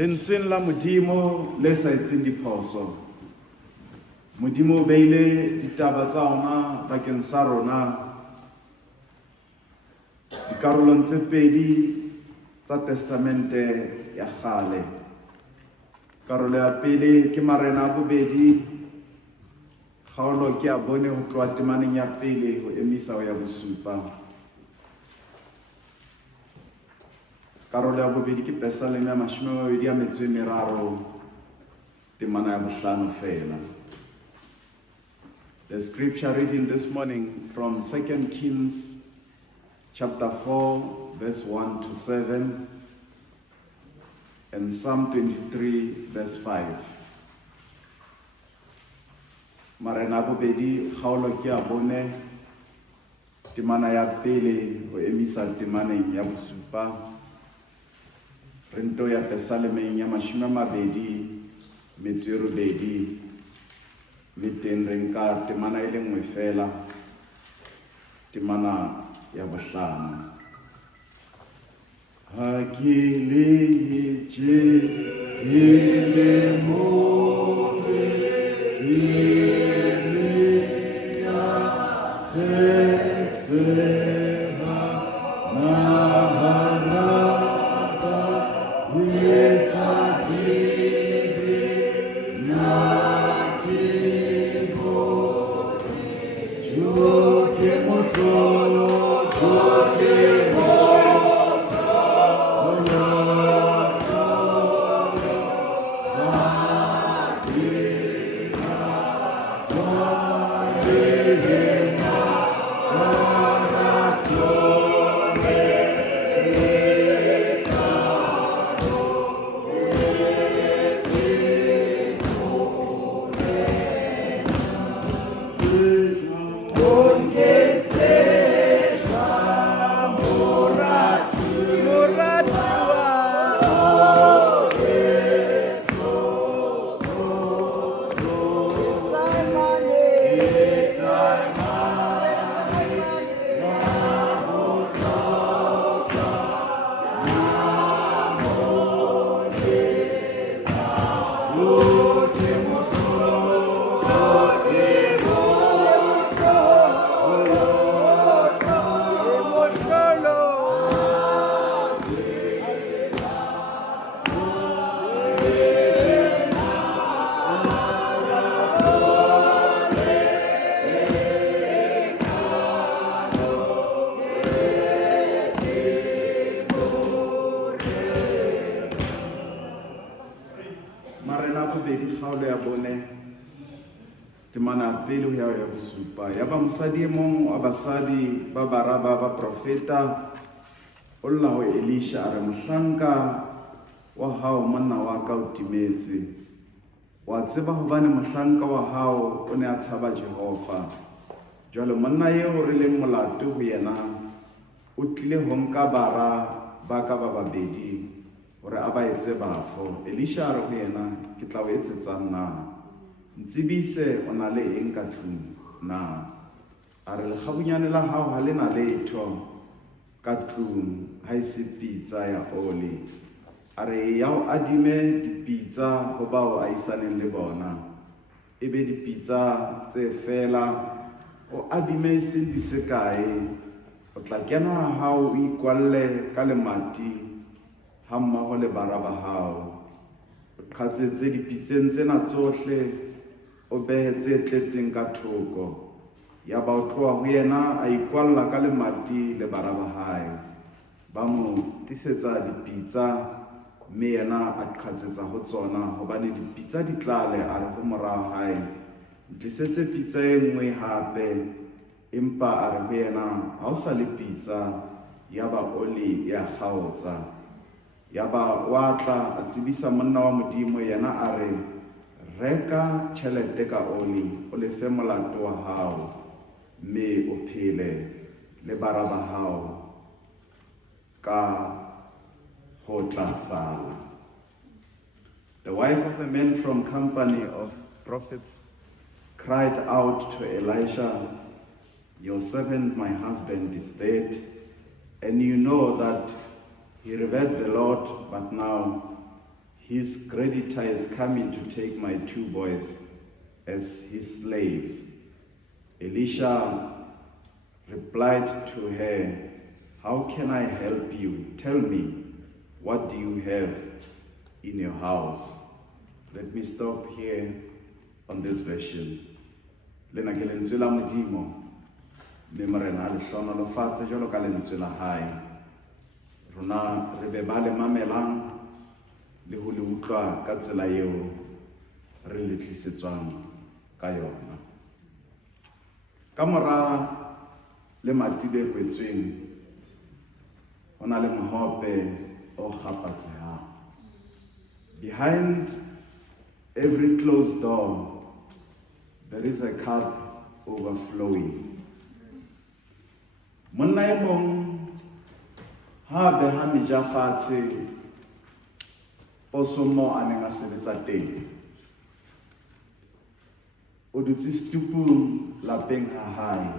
Lentsweng la Modimo le sa etseng diphoso. Modimo o beile ditaba tsa ona bakeng sa rona dikarolong tse pedi tsa testamente ya kgale. Karolo ya pele ke Marena a bobedi, kgaolo ke a bone ho tloha temaneng ya pele ho emisa ho ya bosupa. Karolo ya bobedi ke Pesaleme ya 23, temana ya bohlano fela. The scripture reading this morning from 2 Kings chapter 4 verse 1 to 7 and Psalm 23 verse 5. Marena a bobedi, kgaolo ke a bone, temana ya pele ho emisa temaneng ya bosupa. Rento ya Pesalemeng ya 28, le teng re nka temana e le nngwe fela, temana ya bohlano. Ha ke lehetše ke le mo ke le ya kgesega temana pele ho ya bosupa. Ya ba mosadi e mong wa basadi ba baraba ba profeta o lla ho Elisha a re, mohlanka wa hao monna wa ka o timetse. Wa tseba hobane mohlanka wa hao o ne a tshaba Jehova. Jwale monna eo re leng molato ho yena o tlile ho nka bara ba ka ba babedi hore a ba etse bafo. Elisha a re ho yena, ke tla o etsetsang na? Ntsibise o na le eng ka tlung na? A re, lekgabunyane la hao ha le na letho ka tlung ha e se pitsa ya oli. A re, ya o adime dipitsa ho bao a isaneng le bona, ebe dipitsa tse fela. O adime e seng di se kae, o tla kena hao o ikwalle ka lemati ha mmoho le bara ba hao. O qhatsetse dipitseng tsena tsohle, o behe tse tletseng ka thoko. Ya ba o tloha ho yena a ikwalla ka lemati le bara ba hae. Ba mo tisetsa dipitsa, mme yena a qhatsetsa ho tsona hobane dipitsa di tlale. A re ho morao hae, tlisetse pitsa e nngwe hape, empa a re ho yena, ha o sa le pitsa. Ya ba oli ya kgaotsa. Ya ba wa tla a tsebisa monna wa Modimo, yena a re, reka tjhelete ka oli o lefe molato wa hao, mme o phele le bara ba hao ka ho tla sala. The wife of a man from company of prophets cried out to Elisha, your servant, my husband, is dead, and you know that he revered the Lord, but now his creditor is coming to take my 2 boys as his slaves. Elisha replied to her, how can I help you? Tell me, what do you have in your house? Let me stop here on this version. Lena ke lentswe la Modimo, le Marena le hlono lo fatshe jwalo ka lentswe la hae. Rona re be ba le mamelang le ho le utlwa ka tsela eo re le tlisetswang ka yona. Ka mora le matile kwetsweng ho na le mohope o kgapatsehang. Behind every closed door, there is a cup overflowing. Monna e mong ha beha meja fatshe poso mo a neng a sebetsa teng. O dutse setupong lapeng ha hae.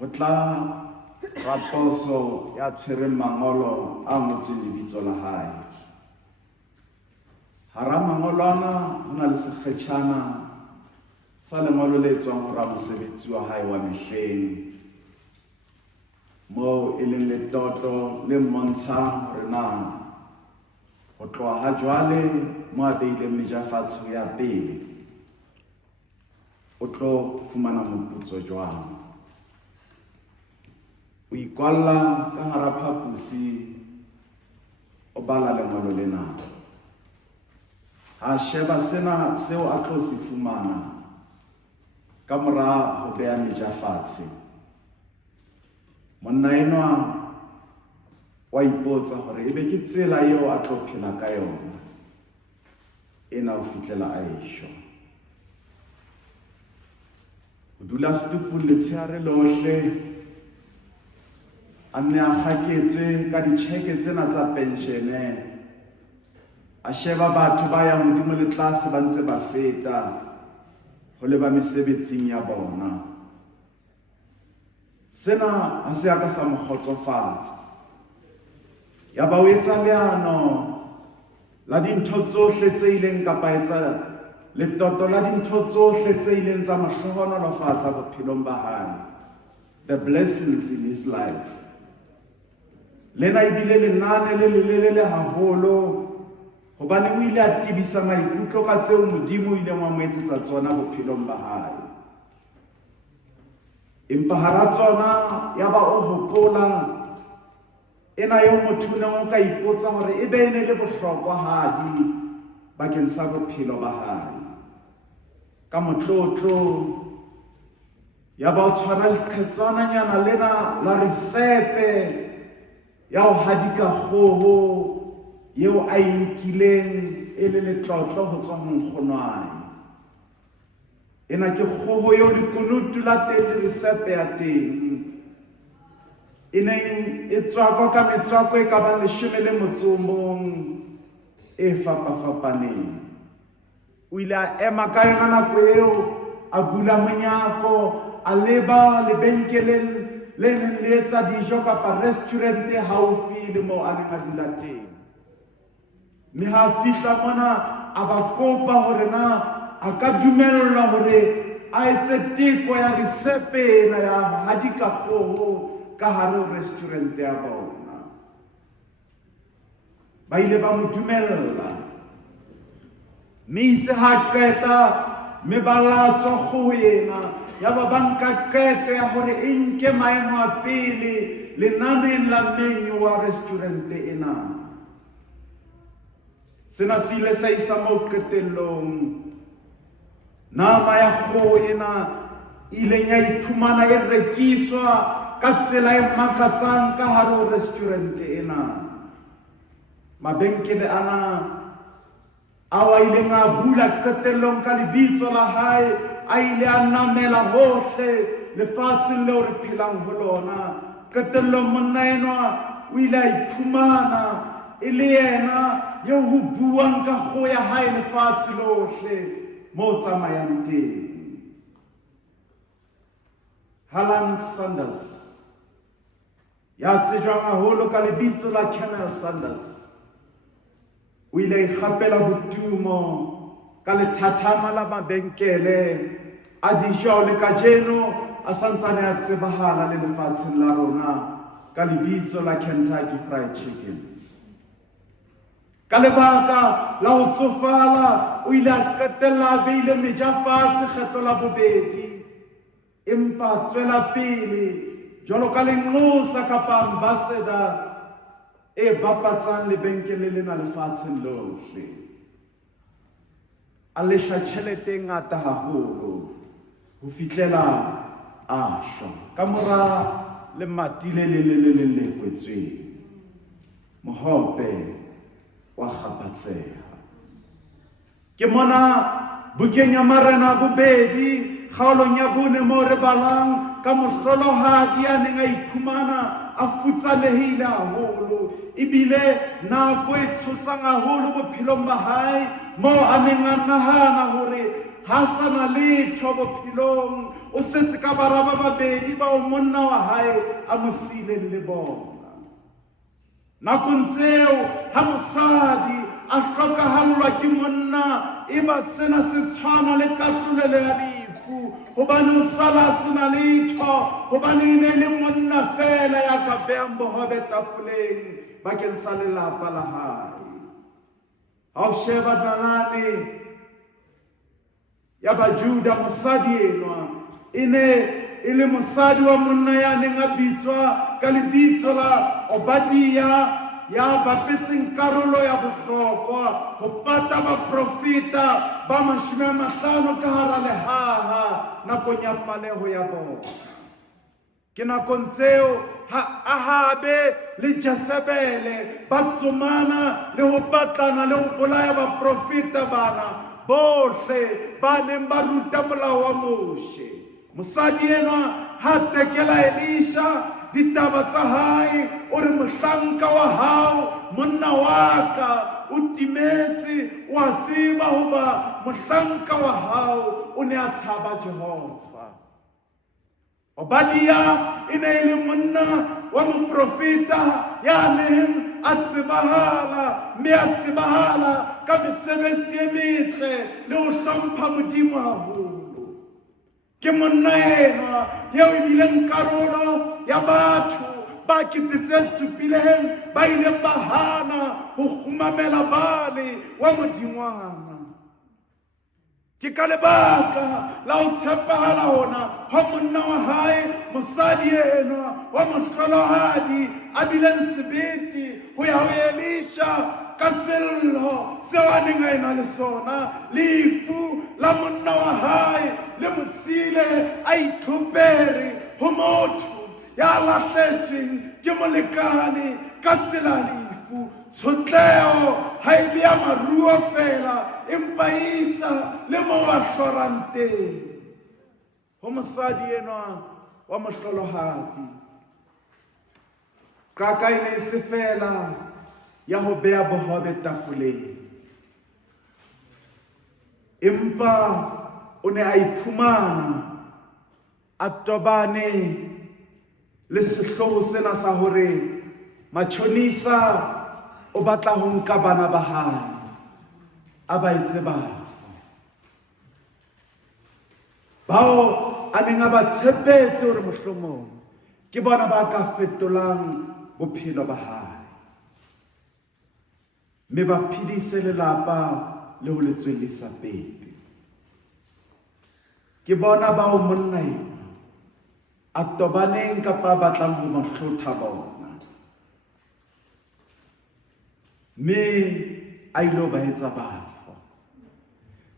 Ho tla raposo ya tshwereng mangolo a ngotsweng lebitso la hae. Hara mangolwana ho na le sekgetjhana sa lengolo le tswang ho ramosebetsi wa hae wa mehleng, mo e leng letoto le mmontshang hore na ho tloha ha jwale mo a beileng meja fatshe ho ya pele o tlo fumana moputso jwang. O ikwalla ka hara phapusi o bala lengolo lena. Ha sheba sena seo a tlo se fumana ka mora ho beha meja fatshe. Monna enwa wa ipotsa hore ebe ke tsela eo a tlo phela ka yona ena ho fihlela a eshwa. Ho dula setupong letshehare lohle a nne a kgaketswe ka ditjheke tsena tsa penshene, a sheba batho ba yang hodimo le tlase ba ntse ba feta ho leba mesebetsing ya bona. Sena ha se ka sa mo kgotsofatsa. Ya ba o etsa leano la dintho tsohle tse ileng kapa etsa letoto la dintho tsohle tse ileng tsa mohlohonolofatsa bophelong ba hae, the blessings in his life. Lena ibile lenane le lelelele haholo hobane o ile a tibisa maikutlo ka tseo Modimo o ile wa mo etsetsa tsona bophelong ba hae. Empa hara tsona ya ba o hopola ena yo motho ne o ka ipotsa hore ebe ene le bohlokwa hadi bakeng sa bophelo ba hae. Ka motlotlo ya ba o tshwara leqhetsana nyana lena la risepe ya ho hadika kgoho yeo a inkileng e le letlotlo ho tswa ho nkgonwae. Ena ke kgoho yeo lekunutu la teng le risepe ya teng e neng e tswakwa ka metswako e ka bang 10 e fapafapaneng. O ile a ema ka yona nako eo a bula monyako a leba lebenkeleng le neng le etsa dijo kapa restaurant e haufi le moo a neng a dula teng. Mme ha a fihla mona a ba kopa hore na a ka dumellwa hore a etse teko ya risepe ena ya hadika kgoho ka hare ho restaurant ya bona. Ba ile ba mo dumella. Mme itse ha qeta mme ba latswa kgoho ena ya ba banka qeto ya hore e nke maemo a pele lenaneng la menu wa restaurant ena. Sena se ile sa isa mo qetellong. Nama ya kgoho ena ileng ya iphumana e rekiswa ka tsela e makatsang ka hare ho restaurant ena. Mabenkele ana a wa ileng a bula qetellong ka lebitso la hae, a ile a namela hohle lefatsheng leo re phelang ho lona. Qetellong monna enwa o ile a iphumana e le yena yo ho buang ka kgoho ya hae lefatshe lohle mo tsamayang teng. Harland Sanders ya tsejwang haholo ka lebitso la Colonel Sanders. O ile ikgapela botumo ka lethathama la mabenkele a dijo le kajeno a santsane a tsebahala le lefatsheng la rona ka lebitso la Kentucky Fried Chicken. Ka lebaka la ho tsofala o ile a qetella a beile meja fatshe kgetlo la bobedi, empa tswela pele jwalo ka lenqosa kapa ambassador e bapatsang lebenkele lena lefatsheng lohle. A lesha tjhelete e ngata haholo ho fihlela a shwa ka mora le matile le kwetsweng. Mohope wa kgapatseha. Ke mona bukeng ya Marena bobedi kgaolong ya bone mo re balang ka mohlolohadi a neng a iphumana a futsanehile haholo, ebile nako e tshosang haholo bophelong ba hae, mo a neng a nahana hore ha sana letho bophelong, o setse ka bara ba babedi bao monna wa hae a mo siileng le bona. Nakong tseo ha mosadi a hlokahallwa ke monna, eba sena se tshwana le katlolelo ya lefu, hobane o sala sena letho, hobane e ne le monna fela ya ka behang bohobe tafoleng bakeng sa lelapa la hae. Ha o sheba nalane ya Bajuda, mosadi enwa e ne e le mosadi wa monna ya neng a bitswa ka lebitso la Obadia, ya bapetseng karolo ya bohlokwa ho pata baprofeta ba 50 ka hara lehaha nakong ya paleho ya bona. Ke nakong tseo ha Ahabe le Jezebele ba tsomana le ho batlana le ho bolaya baprofeta bana bohle ba neng ba ruta molao wa Moshe. Mosadi enwa ha tekela Elisha ditaba tsa hae, o re mohlanka wa hao monna wa ka o timetse, wa tseba hoba mohlanka wa hao o ne a tshaba Jehova. Obadia e ne e le monna wa moprofeta ya neng a tsebahala, mme a tsebahala ka mesebetsi e metle le ho hlompha Modimo haholo. Ke monna enwa yeo e bileng karolo ya batho ba 7,000 ba ileng ba hana ho kgumamela bale wa modingwana. Ke ka lebaka la ho tshepahala hona ha monna wa hae mosadi enwa wa mohlolohadi a bileng sebete ho ya ho Elisha ka sello seo a neng a ena le sona, lefu la monna wa hae le mosile a itlhopere ho motho ya lahletsweng ke molekane ka tsela lefu. Tshotleho ha e be ya maruo fela, empa isa le mo wa hlorang teng. Ho mosadi enwa wa mohlolohadi, qaka e ne se fela ya ho beha bohobe tafoleng, empa o ne a iphumana a tobane le sehloho sena sa hore matjhonisa o batla ho nka bana ba hae a ba etse bafa, bao a neng a ba tshepetse hore mohlomong ke bona ba ka fetolang bophelo ba hae, mme ba phedise lelapa le ho le tswellisa pele. Ke bona bao monna ena a tobaneng kapa batlang ho mo hlotha bona, mme a ilo ba etsa bafa.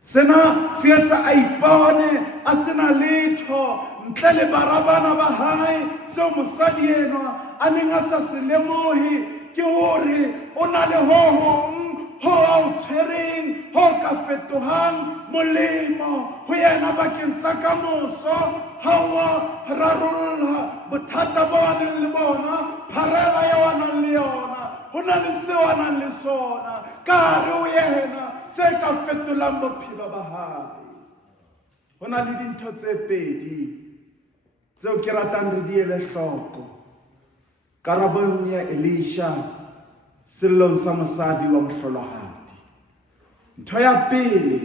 Sena se etsa a ipone a sena letho ntle le barabana ba hae. Seo mosadi enwa a neng a sa se lemohe ke hore o na le ho hong ho a o tshwereng ho ka fetohang molemo ho yena bakeng sa kamoso, ha wa rarolla bothata bo a neng le bona, pharela eo a nang le yona. Ho na le seo a nang le sona ka hare ho yena se ka fetolang bophelo ba hae. Ho na le dintho tse pedi tseo ke ratang re di ele hloko karabong ya Elisha sellong sa mosadi wa mohlolohadi. Ntho ya pele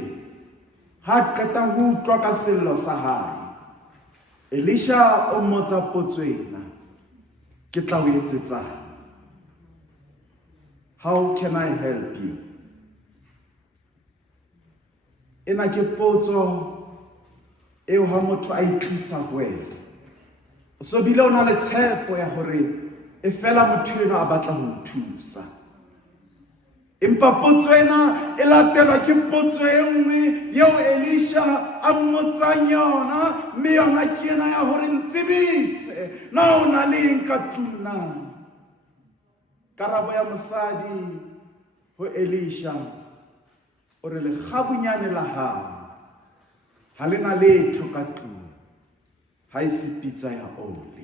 ha qeta ho utlwa ka sello sa hae, Elisha o mmotsa potso ena, ke tla o etsetsang? How can I help you? Ena ke potso eo ha motho a itlisa ho wena. So bile o na le tshepo ya hore e fela motho ena a batla ho o thusa. Empa potso ena e latelwa ke potso e nngwe eo Elisha a mmotsang yona, mme yona ke ena ya hore ntsebise na o na le eng ka tlung na. Karabo ya mosadi ho Elisha o re lekgabunyane la hao ha le na letho ka tlung, ha e se pitsa ya ole.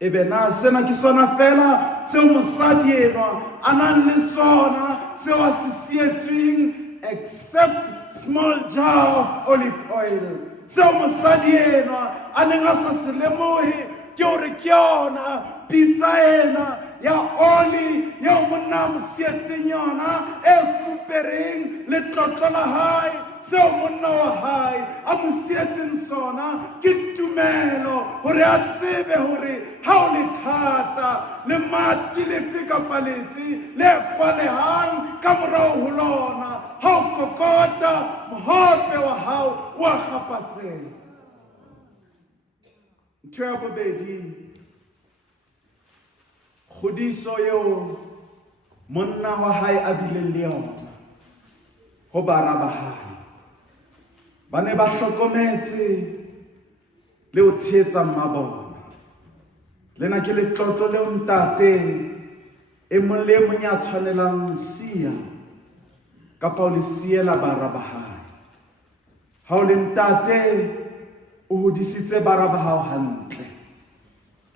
Ebe na sena ke sona fela seo mosadi enwa a nang le sona seo a se sietsweng, except small jar of olive oil. Seo mosadi enwa a neng a sa se lemohe ke hore ke yona pitsa ena ya oli yeo monna mo sietseng yona e fupereng letlotlo la hae. Seo monna wa hae a mo sietseng sona ke tumelo hore a tsebe hore ha o le thata le mati lefe kapa lefe le kwalehang ka morao ho lona, ha o kokota mohope wa hao wa kgapatseha. Ntho ya bobedi, kgodiso eo monna wa hae a bileng le yona ho bara ba hae, ba ne ba hlokometse le ho tshehetsa mmabona. Lena ke letlotlo leo ntate e mong le mong ya tshwanelang ho siya kapa o le siela bara ba hae. Ha o le ntate o hodisitse bara ba hao hantle,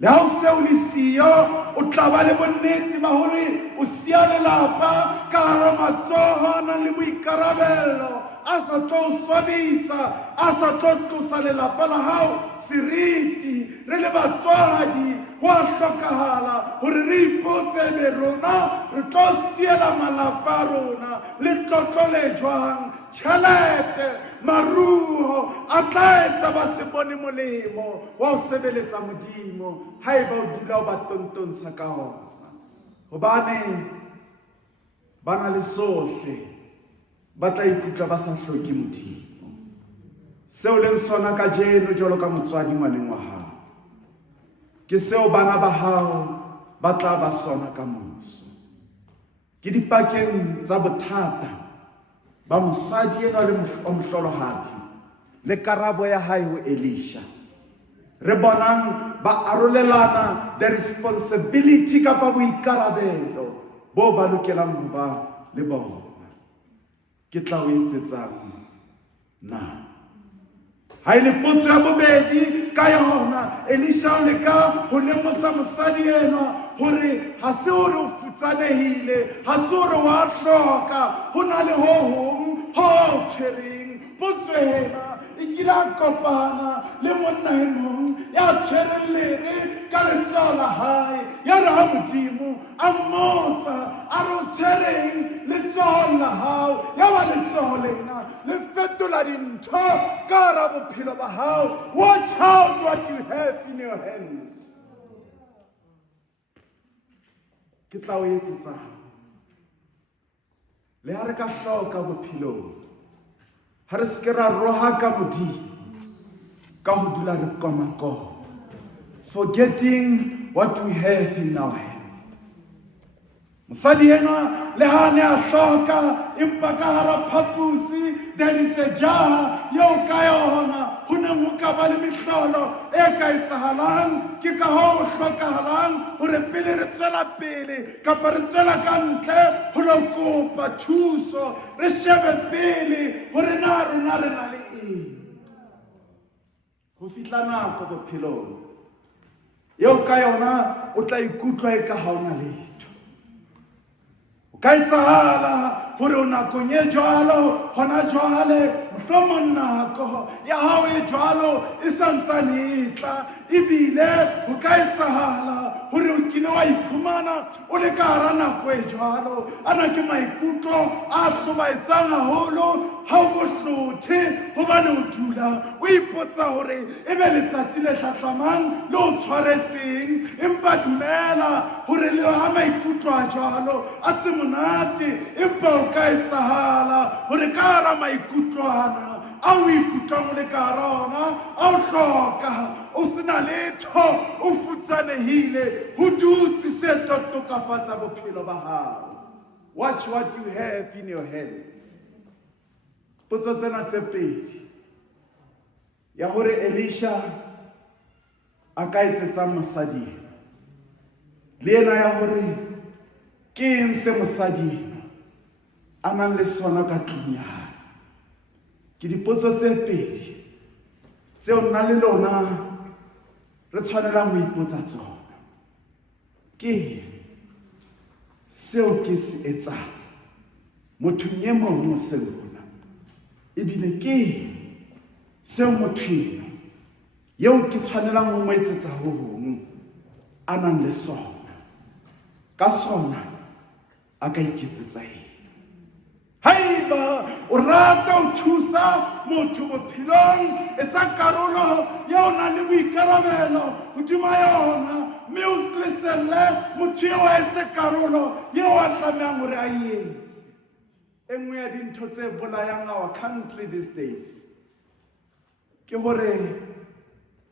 le ha o se o le siyo o tla ba le bonnete ba hore o siya lelapa ka hara matsoho a nang le boikarabello, a sa tlo o swabisa, a sa tlo tlosa lelapa la hao seriti. Re le batswadi ho a hlokahala hore re ipotse ebe rona re tlo siela malapa a rona letlotlo le jwang, tjhelete, maruo a tla etsa ba se bone molemo wa ho sebeletsa Modimo haeba o dula o ba tontontsha ka ona. Hobane ba na le sohle, ba tla ikutlwa ba sa hloke Modimo. Seo leng sona ka jeno jwalo ka motswadi ngwaneng wa hao, ke seo bana ba hao ba tla ba sona ka moso. Ke dipakeng tsa bothata ba mosadi enwa le mohlolohadi le karabo ya hae ho Elisha, re bonang ba arolelana the responsibility kapa boikarabelo bo ba lokelang ho ba le bona. Ke tla o etsetsang na? Ha ile potso ya bobedi ka yona, Elisha o leka ho lemosa mosadi enwa hore ha se hore o futsanehile, ha se hore wa hloka, ho na le ho hong ho tshwereng. Potso ena e kile a kopana le monna e mong ya tshwereng lere ka letsoho la hae, ya re ha Modimo a mmotsa a re o tshwereng letsohong la hao, ya ba letsoho lena le fetola dintho ka hara bophelo ba hao. Watch out what you have in your hand. Ke tla o etsetsang? Le ha re ka hloka bophelong, ha re se ra roha ka Modimo ka ho dula re komakoma, forgetting what we have in our hand. Mosadi ena le ha ne a hloka, empa ka hara phapusi there is a jar yeo ka yona ho ne ho ka ba le mehlolo e ka etsahalang. Ke ka hoo ho hlokahalang hore pele re tswela pele kapa re tswela ka ntle ho lo kopa thuso, re shebe pele hore na rona re na le eng. Ho fihla nako bophelong eo ka yona o tla ikutlwa e ka ha o na letho. O ka etsahala hore o nakong e jwalo hona jwale mohlomong nako ya hao e jwalo e santsane e tla ebile ho ka etsahala hore o kile wa iphumana o le ka hara nako e jwalo ana ke maikutlo a hlobaetsang haholo ha o bohlothe hobane o dula o ipotsa hore e be letsatsi le hlahlamang le o tshwaretseng empa dumela hore le ha maikutlo a jwalo a se monate empa o ka etsahala hore ka hara maikutlwana a o ikutlwang o le ka hara ona a o hloka o sena letho o futsanehile ho dutse se tlo tokafatsa bophelo ba hao. Watch what you have in your hands. Potso tsena tse pedi ya hore Elisha a ka etsetsa mosadi le ena ya hore ke eng se mosadi a nang le sona ka tlung ya hae. Ke dipotso tse pedi tseo nna le lona re tshwanelang ho ipotsa tsona. Ke seo ke se etsang mothong e mong mo se lona ebile ke seo motho yeo ke tshwanelang ho mo etsetsa ho hong a nang le sona ka sona a ka iketsetsa eng. Haeba o rata ho thusa motho bophelong etsa karolo ya o nang le boikarabelo hodima yona mme o leselle motho eo a etse karolo yeo a tlamehang hore a etse. E nngwe ya dintho tse bolayang our country these days ke hore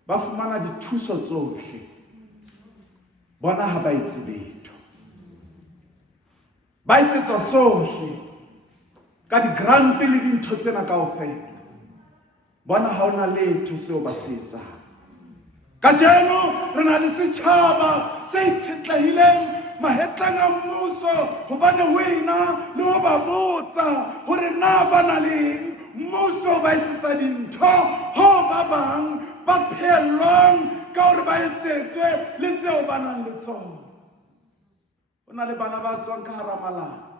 ba fumana dithuso tsohle bona ha ba etse letho, ba etsetsa sohle ka di-grant le dintho tsena kaofela bona ha ona letho seo ba se etsang. Kajeno re na le setjhaba se itshetlehileng mahetleng a mmuso hobane ho ena le ho ba botsa hore na ba na le mmuso ba etsetsa dintho ho ba bang ba phellwang ka hore ba etsetswe le tseo ba nang le tsona. Ho na le bana ba tswang ka hara malapa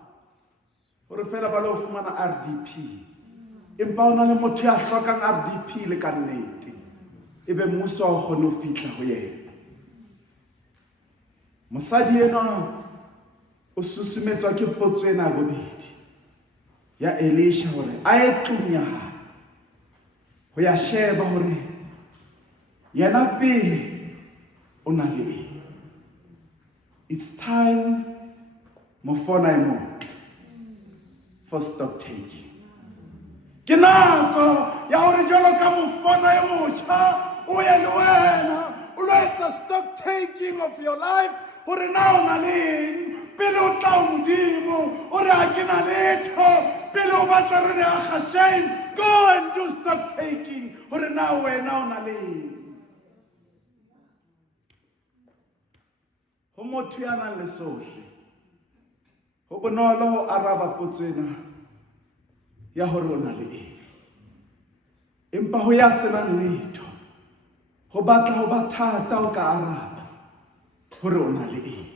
hore fela ba lo fumana RDP empa hona le motho ya hlokang RDP le ka nnete ebe mmuso o kgone ho fihla ho yena. Mosadi ena o susumetswa ke potso ena bobedi ya Elisha hore a ye tlung ya hae ho ya sheba hore yena pele o na le eng. It's time mofona e mo for stock taking. Ke nako ya hore jwalo ka mofona e motjha o ye le wena o lo etsa stock taking of your life hore na o na le eng pele o tla modimo o re ha ke na letho pele o batla re a khashame. Go and do stock taking hore na wena o na le eng. Ho motho ya nang le sohle ho bonolo ho araba potso ena ya hore o na le eng empa ho ya senang letho ho batla ho ba thata o ka araba hore o na le eng.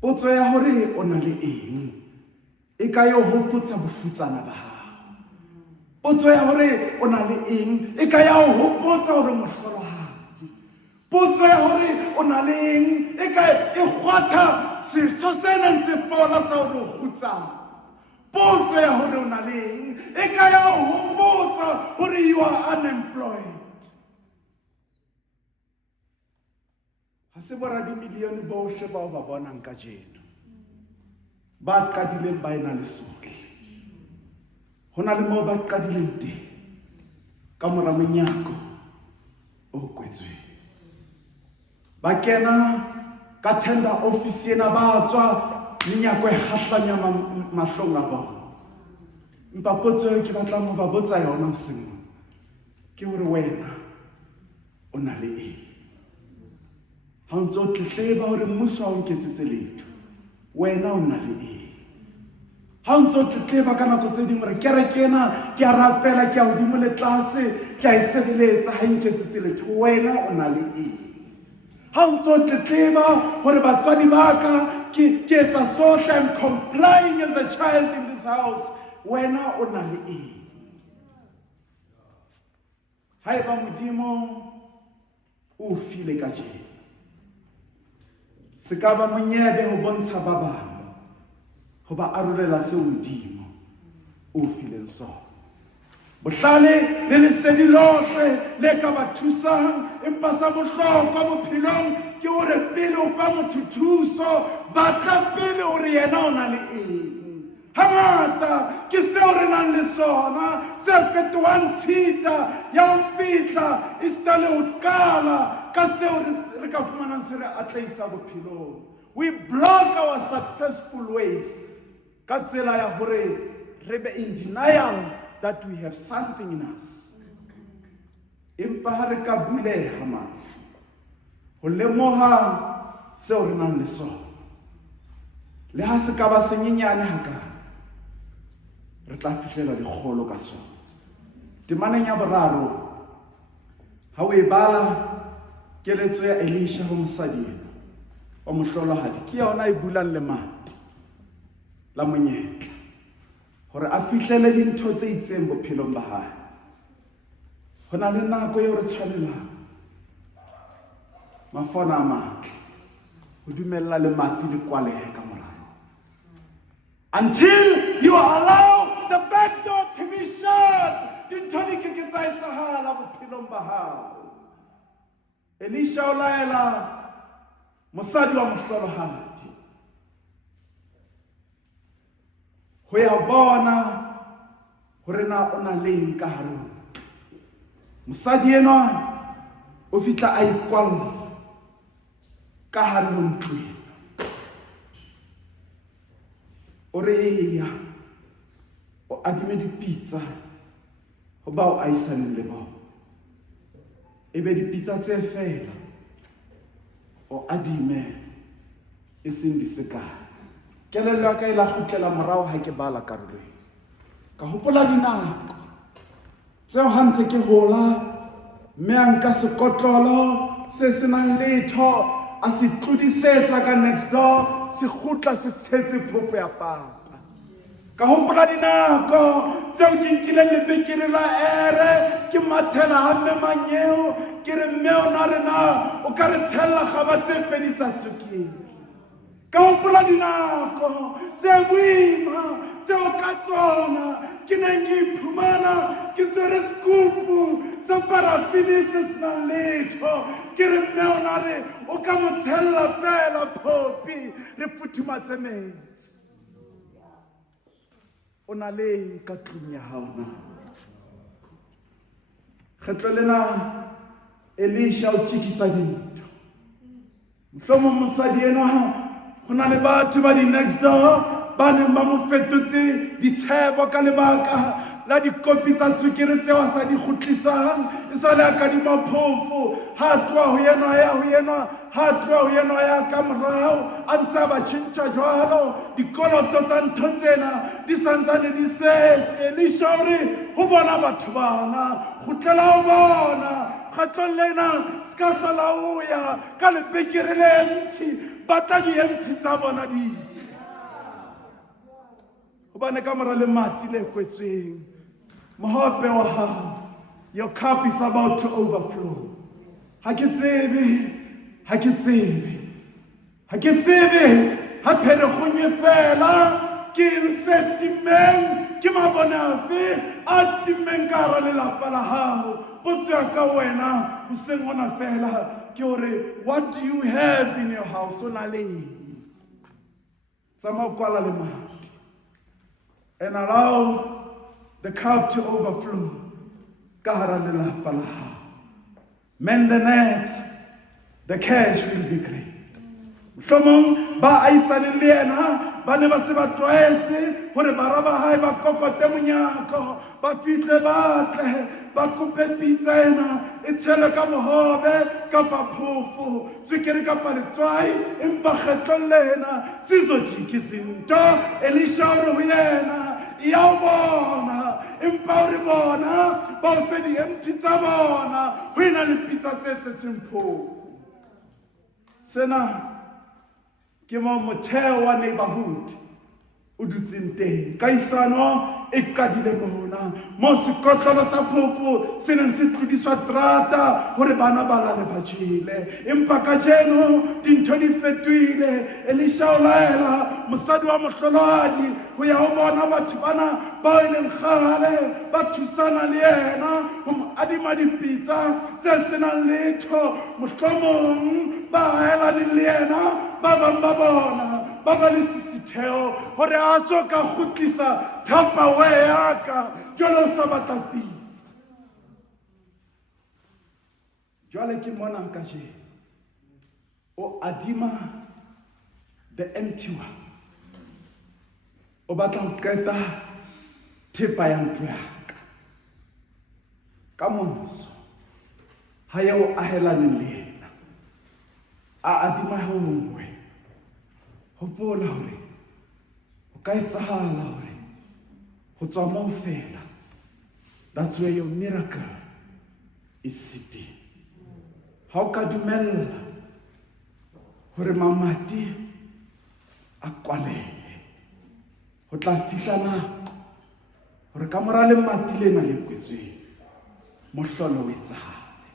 Potso ya hore o na le eng e ka yo hopotsa bofutsana ba hao. Potso ya hore o na le eng e ka ya ho hopotsa hore mohlolohadi. Potso ya hore o na le eng e ka e kgwatha seso se neng se fola sa hore o kgutsang. Potso ya hore o na le eng e ka ya ho hopotsa hore you are unemployed. Ha se boradimilione bohle bao ba bonang kajeno ba qadileng ba ena le sohle. Ho na le moo ba qadileng teng ka mora monyako o kwetsweng. Ba kena ka tender office ena ba tswa menyako e kgahlanya mahlong a bona. Empa potso eo ke batlang ho ba botsa yona hoseng ke hore wena o na le eng. Ha o ntso tletleba hore mmuso ha o nketsetse letho wena o na le eng. Ha o ntso tletleba ka nako tse ding hore kereke ena ke a rapela ke a hodimo le tlase ke a e sebeletsa ha e nketsetse letho wena o na le eng. Ha o ntso tletleba hore batswadi ba ka ke etsa sohle, I'm complying as a child in this house. Wena o na le eng? Haeba Modimo o file ka jeno, se ka ba monyebe ho bontsha ba bang, ho ba arolela seo Modimo o fileng sona. Bohlale le lesedi lohle le ka ba thusang, empa sa bohlokwa bophelong ke hore pele o fa motho thuso, batla pele hore yena o na le eng. Hangata ke seo re nang le sona se fetohang tshita ya ho fihla e stale ho qala ka seo re ka fumanang se re atleisa bophelong. We block our successful ways ka tsela ya hore re be in denial that we have something in us. Empa ha re ka buleha mahlo ho lemoha seo re nang le sona, le ha se ka ba senyenyane haka, re tla fihlela dikgolo ka sona. Temaneng ya boraro, ha o e bala keletso ya Elisha ho mosadi ena wa mohlolohadi, ke yona e bulang lemati la monyetla hore a fihlele dintho tse itseng bophelong ba hae. Ho na le nako eo re tshwanelang mafona a matle ho dumella lemati le kwalehe ka morao, until you allow the back door to be shut. Dintho di ke tsa etsahala bophelong ba hao. Elisha o laela mosadi wa mohlolohadi ho ya bona hore na o na leng ka hare. Mosadi ena o fitla a ikwalla ka hare ho ntlo. O re eya o adime dipitsa ho bao a isaneng le bao, ebe dipitsa tse fela o adime e seng di se kae. Kelello ya ka e la kgutlela morao ha ke bala karolo e, ka hopola dinako tseo ha ntse ke hola, mme a nka sekotlolo se senang letho a se tlodisetsa ka next door, se kgutla se tshetse phofo ya papa. Ka hopola dinako tseo ke nkileng lebekere la ere ke mathela ha mme Manyeo, ke re mme o na rena o ka re tshella kgaba tse pedi tsa tswekere. Ka hopola dinako tse boima tseo ka tsona ke neng ke iphumana ke tswere skupu sa parafini se senang letho, ke re mme o na re o ka mo tshella fela phopi re futhumatse metsi. O na leng ka tlung ya hao na? Kgetlo lena Elisha o tjekisa dintho. Mohlomong mosadi ena ho na le batho ba di next door ba neng ba mo fetotse ditshebo ka lebaka la dikopi tsa tswekere tseo a sa di kgutlisang, e sa le a kadima phofo. Ha tloha ho yena ya ho yena, ha tloha ho yena ya ka morao, a ntse a ba tjhentjha jwalo. Dikoloto tsa ntho tsena di santsane di setse. Elisha o re ho bona batho bana, kgutlela ho bona kgatlong lena ska hlola o ya ka lebekere le empty, batla di-empty tsa bona di. Hobane ka mora lemati le kwetsweng, mohope wa hao, your cup is about to overflow. Ha ke tsebe ha pherekgonye fela ke insetimeng ke mabone afe a timmeng ka hara lelapa la hao. Potso ya ka wena hoseng ona fela ke hore, what do you have in your house? O na le tsamaya kwala lemati and allow the cup to overflow ka hara lelapa la hao. Mend the net, the cash will be great. Mohlomong ba aisaneng le yena ba ne ba se ba tlwaetse hore bara ba hae ba kokote monyako, ba fihle batle ba kope pitsa ena e tshele ka bohobe kapa phofo, tswekere kapa letswai, empa kgetlong lena sizojikisa into. Elisha o re ho yena ya o bona, empa o re bona ba o fe di-empty tsa bona, ho ena le pitsa tse tsetseng phofo. sena ke mo motheo wa neighborhood o dutseng teng kaisano e qadile mona mo sekotlolo sa phofo se neng se tlodiswa trata hore bana ba lale ba jele empa ka jeno dintho di fetohile Elisha o laela mosadi wa mohloladi ho ya ho bona batho bana ba ileng kgale ba thusana le yena ho mo adima dipitsa tse senang letho mohlomong ba haelane le yena ba bang ba bona ba ba le sisitheo hore a so ka kgutlisa Tupperware ya ka jwalo sa batla pitsa jwale ke mona ka je o adima the empty one o batla ho qeta thepa ya ntlo ya ka monso ha ya o ahelane le yena a adima ho ngwe hopola hore o ka etsahala hore ho tswa moo fela that's where your miracle is sitting ha o ka dumella hore mamati a kwalehe ho tla fihla nako hore ka mora le mati lena le kwetsweng mohlolo o etsahale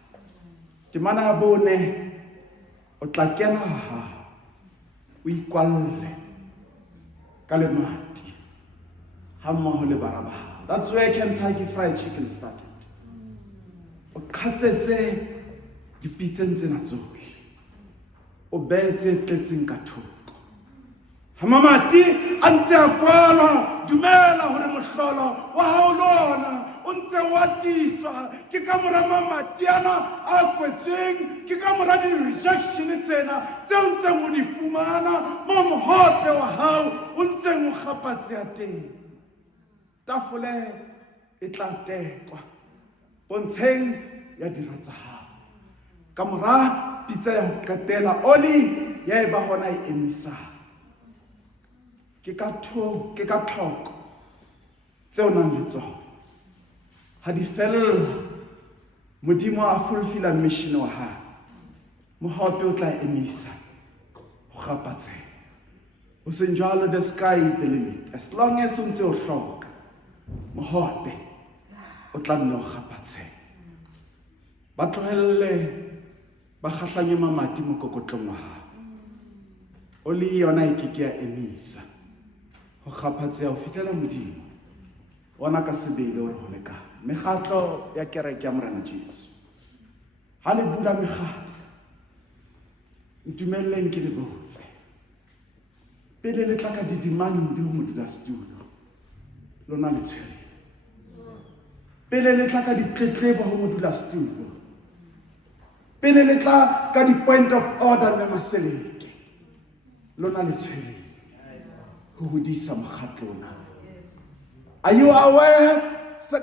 temana ya bone o tla kena ha o ikwalle ka le mati ha mmoho le baraba. That's where Kentucky Fried Chicken started. O khatsetse dipitseng tsena tsohle o betse tletseng ka thoko ha mamati a ntse a kwala dumela hore mohlolo wa hao lona o ntse wa tiswa ke ka mora mamati ana a kwetseng ke ka mora di-rejection tsena tse o ntseng o di fumana mo mohope wa hao o ntseng o kgapatseha teng tafole e tla tekwa pontsheng ya dira tsa hao ka mora pitsa ya ho qetela oli ya eba hona e emisang ke ka tlhoko tseo nang le tsona ha di fella modimo a fulfilla mission wa hae mohope o tla emisa ho kgapatseha o seng jwalo the sky is the limit as long as o ntse o hloka mohope o tla nne o kgapatseha ba tlohelle ba kgahlanye mamati mokokotlong wa hao o le yona e ke ya emisa ho kgapatseha ho fihlela modimo ona ka sebele hore ho lekana mekgatlo ya kereke ya Morena Jesu ha le bula mekgatlo ntumelleng ke le botse pele le tla ka didimandi ho modulasetulo lona le tshwere pele le tla ka ditletlebo ho modulasetulo pele le tla ka di-point of order le maseleke lona le tshwere ho hodisa mokgatlona. Are you aware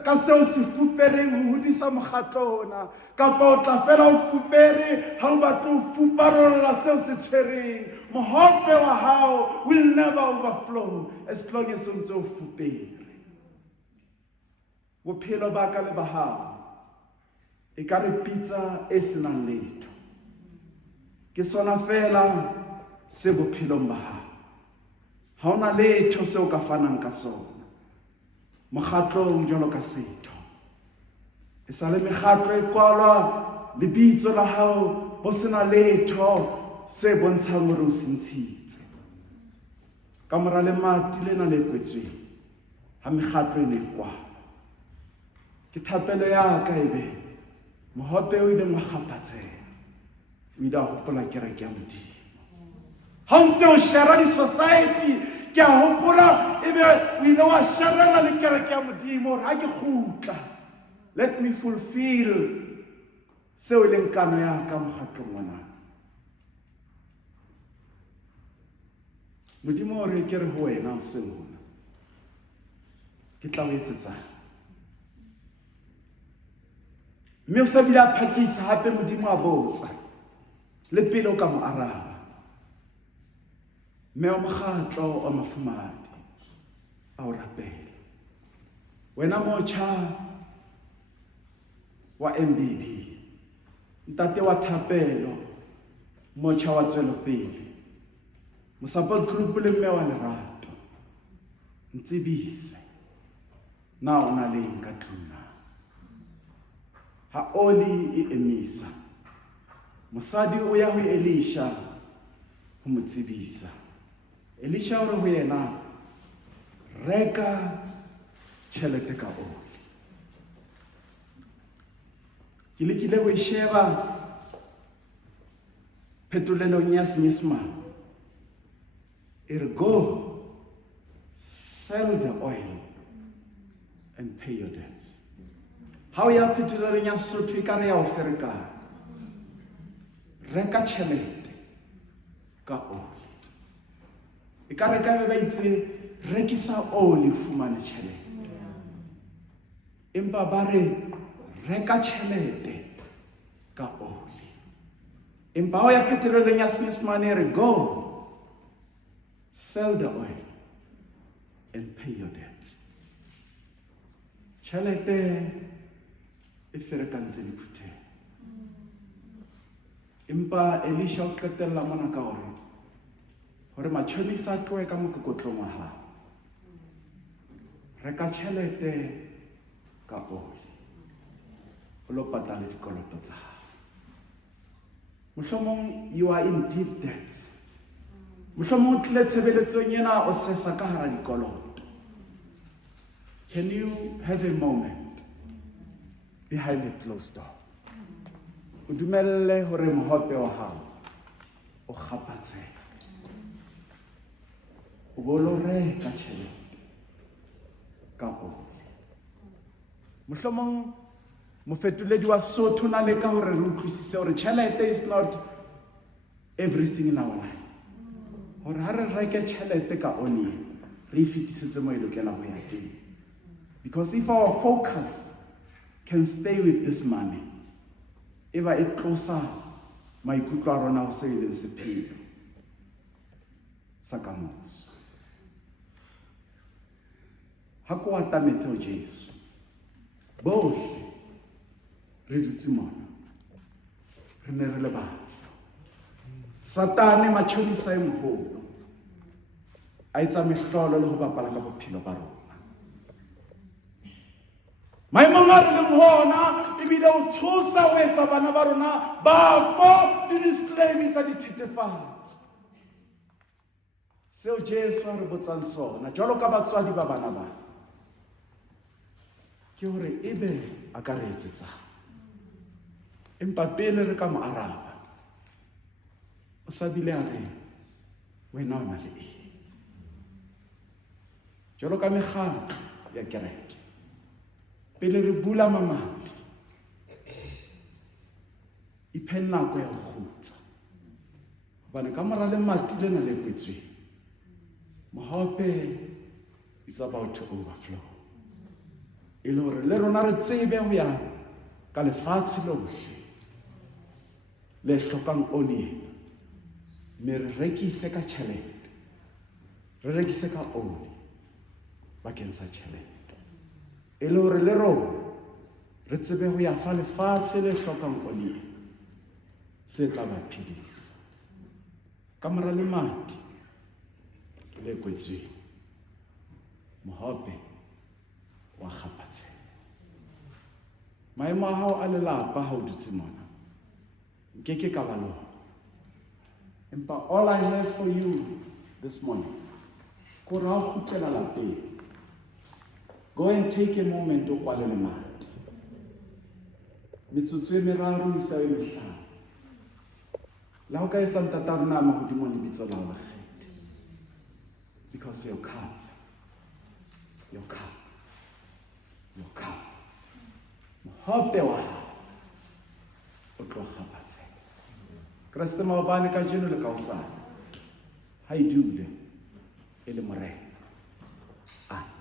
ka seo se fupereng ho hodisa mokgatlona kapa o tla fela o fupere ha o batla o fuparolla seo se tshwereng mohope wa hao will never overflow as long as o ntse o fupere bophelo ba ka le ba hao e ka re pitsa e senang letho ke sona fela se bophelong ba hao ha ona letho seo ka fanang ka sona mokgatlong jwalo ka setho e sa le mekgatlo e kwalwa lebitso la hao ho sena letho se bontshang hore o sentshitse ka mora le mati lena le kwetsweng ha mekgatlo e ne kwalwa ke thapelo ya ka ebe mohope o ile makgapatseha o ile a hopola kereke ya modimo ha o ntse o shera di-society ke a hopola ebe o ile wa sherela le kereke ya modimo hore ha ke kgutla let me fulfill seo e leng kano ya ka mokgatlong ona modimo hore ke re ho wena o seng hona ke tla o etsetsang mme o sa bile a phakisa hape modimo a botsa le pele o ka mo araba mme o mokgatlo o mafumadi a o rapele wena motjha wa MBB ntate wa thapelo Mocha wa tswelopele. Mo support group le mme wa lerato. Ntsebise. Na ona le eng ka tlung na. Ha oli e emisa. Mosadi o ya ho Elisha ho mo tsebisa. Elisha o re ho yena, reka tjhelete ka oli. Ke lekile ho e sheba phetolelong ya Senyesemane. E re, go sell the oil and pay your debts. How ya phetolelong ya Sotho e ka re ya o ferekana. Reka tjhelete ka oli. E ka re ka be ba itse rekisa oli fumane tjhelete. Empa ba re reka tjhelete ka oli. Empa ho ya phetolelong ya Senyesemane e re, go sell the oil and pay your debts. Tjhelete e ferekantse diphutheng. Empa Elisha o qetella mona ka hore matjhonisa a tlohe ka mokokotlong wa hao. Reka tjhelete ka oli. O lo patala dikoloto tsa hao. Mohlomong you are in deep debt. Mohlomong o tlile tshebeletsong ena o sesa ka hara dikoloto. Can you have a moment behind a closed door? O dumelle hore mohope wa hao o kgapatsehe. O bolo reka tjhelete ka oli. Mohlomong mofetoledi wa Sotho na le ka hore re utlwisise hore tjhelete is not everything in our life. Hore ha re reke tjhelete ka oli, re fetisetse mo e lokela ho ya teng. Because if our focus can stay with this money, eba e tlosa maikutlo a rona ho se le sepheo sa kamoso. Ha ko atametse ho Jesu, bohle re dutse mona, re ne re le bafa. Satane matjhonisa e moholo a etsa mehlolo le ho bapala ka bophelo ba rona. Maemong a re leng hona ebile o tshosa ho etsa bana ba rona bafo le di-slave tsa dithethefatsi. Seo Jesu a re botsang sona jwalo ka batswadi ba bana ba, ke hore ebe a ka re etsetsang. Empa pele re ka mo araba, o sa bile a re, wena o na le eng? Jwalo ka mekgatlo ya kereke, pele re bula mamati, iphe nako ya ho kgutsa. Hobane ka mora le mati lena le kwetsweng, mohope is about to overflow. E le hore le rona re tsebe ho ya ka lefatshe lohle le hlokang oli ena, mme re rekise ka tjhelete, re rekise ka oli bakeng sa tjhelete. E le hore le rona re tsebe ho ya fa lefatshe le hlokang oli ena, se tla ba phedisa. Ka mora le mati le kwetsweng, mohope wa kgapatseha. Maemo a hao a lelapa ha o dutse mona, nkeke ka ba lona. Empa all I have for you this morning, ko ra o kgutlela lapeng. Go and take a moment o kwale le mati. Metsotso e meraro ho isa e mehlano. La ho ka etsa ntata rona mahodimo lebitso la hao la kgethe. Because your cup, mohope wa hao o tlo kgapatseha. Kreste maobane ka jeno le ka hosane, ha e dule e le Morena. Amen.